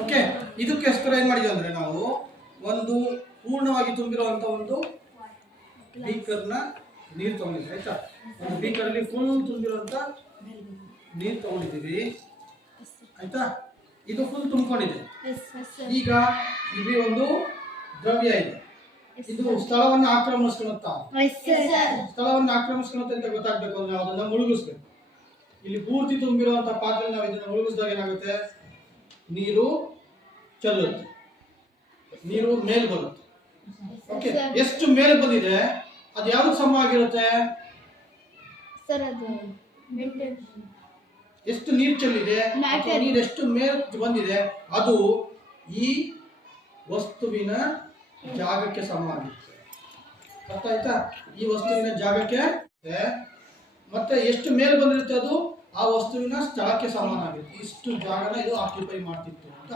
Okay? ಇದಕ್ಕೋಸ್ಕರ ಏನು ಮಾಡಿದ್ವಿ ಅಂದರೆ ನಾವು ಒಂದು ಪೂರ್ಣವಾಗಿ ತುಂಬಿರುವಂತ ಒಂದು ಬೀಕರ್ನ ನೀರು ತಗೊಂಡಿದ್ವಿ ಆಯ್ತಾ? ಒಂದು ಬೀಕರಲ್ಲಿ ಫುಲ್ ತುಂಬಿರುವಂತ ನೀರು ತಗೊಂಡಿದ್ದೀವಿ ಆಯ್ತಾ? ಇದು ಫುಲ್ ತುಂಬಿಕೊಂಡಿದೆ. ಈಗ ಇಲ್ಲಿ ಒಂದು ದ್ರವ್ಯ ಇದೆ. ಇದು ಸ್ಥಳವನ್ನು ಆಕ್ರಮಿಸ್ಕೊಳುತ್ತಾ? ಸ್ಥಳವನ್ನು ಆಕ್ರಮಿಸ್ಕೊಳುತ್ತೆ ಅಂತ ಗೊತ್ತಾಗ್ಬೇಕು ಅಂದ್ರೆ ಅದನ್ನ ಮುಳುಗಿಸ್ಬೇಕು. ಇಲ್ಲಿ ಪೂರ್ತಿ ತುಂಬಿರುವಂತ ಪಾತ್ರೆ ನಾವು ಇದನ್ನ ಮುಳುಗಿಸಿದಾಗ ಏನಾಗುತ್ತೆ? ನೀರು ಚೆಲ್ಲುತ್ತೆ. ನೀರು ಮೇಲ್ ಬರುತ್ತೆ. ಓಕೆ ಎಷ್ಟು ಮೇಲ್ ಬಂದಿದೆ ಅದು ಯಾವ್ದು ಸಮ ಆಗಿರುತ್ತೆ? ಎಷ್ಟು ನೀರು ಚೆಲ್ಲಿದೆ ನೀರು ಎಷ್ಟು ಮೇಲ್ ಬಂದಿದೆ ಅದು ಈ ವಸ್ತುವಿನ ಜಾಗಕ್ಕೆ ಸಮ ಆಗಿರುತ್ತೆ. ಅರ್ಥ ಆಯ್ತಾ? ಈ ವಸ್ತುವಿನ ಜಾಗಕ್ಕೆ. ಮತ್ತೆ ಎಷ್ಟು ಮೇಲ್ ಬಂದಿರುತ್ತೆ ಅದು? ಆ ವಸ್ತುವಿನ ಸ್ಥಳಕ್ಕೆ ಸಮಾನ ಆಗಿರುತ್ತೆ ಇಷ್ಟು ಜಾಗನ ಇದು ಆಕ್ಯುಪೈ ಮಾಡ್ತಿತ್ತು ಅಂತ.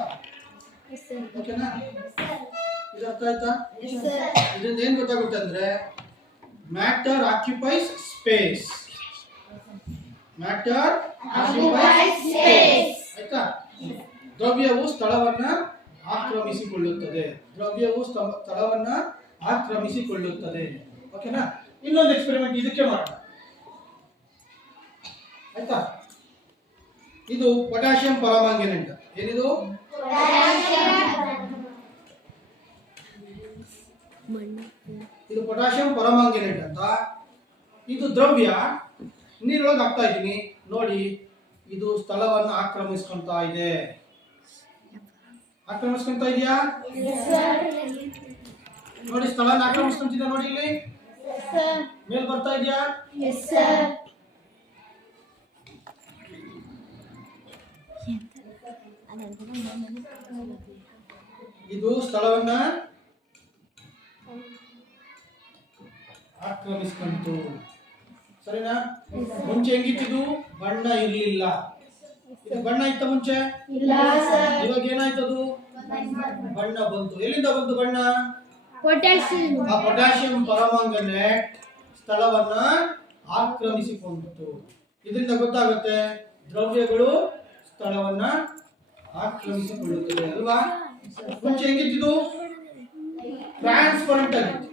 ಓಕೆನಾ ಇದು ಅರ್ಥ ಆಯ್ತಾ? ಇದರಿಂದ ಏನ್ ಗೊತ್ತಾಗುತ್ತೆ ಅಂದ್ರೆ matter occupies space matter occupies space ಆಯ್ತಾ? ದ್ರವ್ಯವು ಸ್ಥಳವನ್ನ ಆಕ್ರಮಿಸಿಕೊಳ್ಳುತ್ತದೆ. ದ್ರವ್ಯವು ಸ್ಥ- ಸ್ಥಳವನ್ನ ಆಕ್ರಮಿಸಿಕೊಳ್ಳುತ್ತದೆ. ಓಕೆನಾ ಇನ್ನೊಂದು ಎಕ್ಸ್ಪೆರಿಮೆಂಟ್ ಇದಕ್ಕೆ ಮಾಡೋಣ. ಆಯ್ತಾ? ಇದು ಪೊಟ್ಯಾಷಿಯಂ ಪರಮಾಂಗನೇಟ್ ಏನಿದು? ಇದು ಪೊಟ್ಯಾಷಿಯಂ ಪರಮಾಂಗನೇಟ್ ಅಂತ. ಇದು ದ್ರವ್ಯ. ನೀರೊಳಗೆ ಹಾಕ್ತಾ ಇದ್ದೀನಿ. ನೋಡಿ ಇದು ಸ್ಥಳವನ್ನು ಆಕ್ರಮಿಸ್ಕೊಂತ ಇದೆ. ಆಕ್ರಮಿಸ್ಕೊಂತ ಇದೆಯಾ? ನೋಡಿ ಸ್ಥಳನ ಆಕ್ರಮಿಸ್ಕೊಂತಿದೆ ನೋಡಿ ಇಲ್ಲಿ. ಮೇಲ್ ಬರ್ತಾ ಇದೆಯಾ? ಇದು ಸ್ಥಳವನ್ನ ಆಕ್ರಮಿಸ್ಕೊಂತು ಸರಿನಾ? ಮುಂಚೆ ಹೆಂಗಿತ್ತಿದು ಬಣ್ಣ ಇರ್ಲಿಲ್ಲ. ಇದು ಬಣ್ಣ ಇತ್ತ ಮುಂಚೆ? ಇವಾಗ ಏನಾಯ್ತದು ಬಣ್ಣ ಬಂತು. ಎಲ್ಲಿಂದ ಬಂತು ಬಣ್ಣ? ಪೊಟ್ಯಾಸಿಯಂ ಆ ಪೊಟ್ಯಾಸಿಯಂ ಪರಮಾಂಗನೇಟ್ ಸ್ಥಳವನ್ನ ಆಕ್ರಮಿಸಿಕೊಂಡಿತು ಇದರಿಂದ ಗೊತ್ತಾಗುತ್ತೆ ದ್ರವ್ಯಗಳು ಸ್ಥಳವನ್ನ ಆಕ್ರಮಿಸಿಕೊಳ್ಳುತ್ತದೆ ಅಲ್ವಾ? ಮುಂಚೆ ಹೆಂಗಿತ್ತಿದು ಟ್ರಾನ್ಸ್ಪರೆಂಟ್ ಆಗಿತ್ತು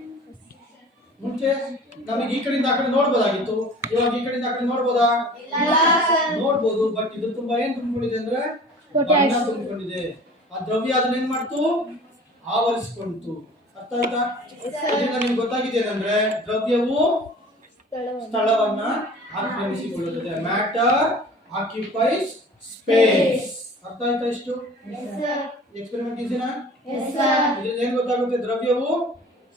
ಮುಂಚೆ ನಮಗೆ ಈ ಕಡೆಯಿಂದ ಆ ಕಡೆ ನೋಡ್ಬೋದಾಗಿತ್ತು. ಇವಾಗ ಈ ಕಡೆಯಿಂದ ಆ ಕಡೆ ನೋಡ್ಬೋದಾ? ನೋಡ್ಬೋದು ಬಟ್ ಇದು ತುಂಬಾ ಏನ್ ತುಂಬಿಕೊಂಡಿದೆ ಅಂದ್ರೆ ಬಣ್ಣ ತುಂಬಿಕೊಂಡಿದೆ. ಆ ದ್ರವ್ಯ ಅದನ್ನ ಏನ್ ಮಾಡ್ತು? ಆವರಿಸಿಕೊಂಡಿತು. ಅರ್ಥ ಆಯ್ತಾ? ಇದರಿಂದ ನಿಮ್ಗೆ ಗೊತ್ತಾಗಿದೆ ಏನಂದ್ರೆ ದ್ರವ್ಯವು ಸ್ಥಳವನ್ನ. ಆಕ್ರಮಿಸಿಕೊಳ್ಳುತ್ತದೆ. ಮ್ಯಾಟರ್ ಆಕ್ಯುಪೈಸ್ ಸ್ಪೇಸ್ ಅರ್ಥ ಆಯ್ತಾ ಇಷ್ಟು ಎಕ್ಸ್ಪೆರಿಮೆಂಟ್ ಈಸಿನಾ ಇದರಿಂದ ಏನ್ ಗೊತ್ತಾಗುತ್ತೆ ದ್ರವ್ಯವು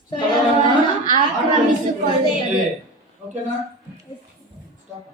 ಸ್ಥಳವನ್ನ ಆಕ್ರಮಿಸಿಕೊಳ್ಳುತ್ತದೆ. ಓಕೆನಾ ಸ್ಟಾಪ್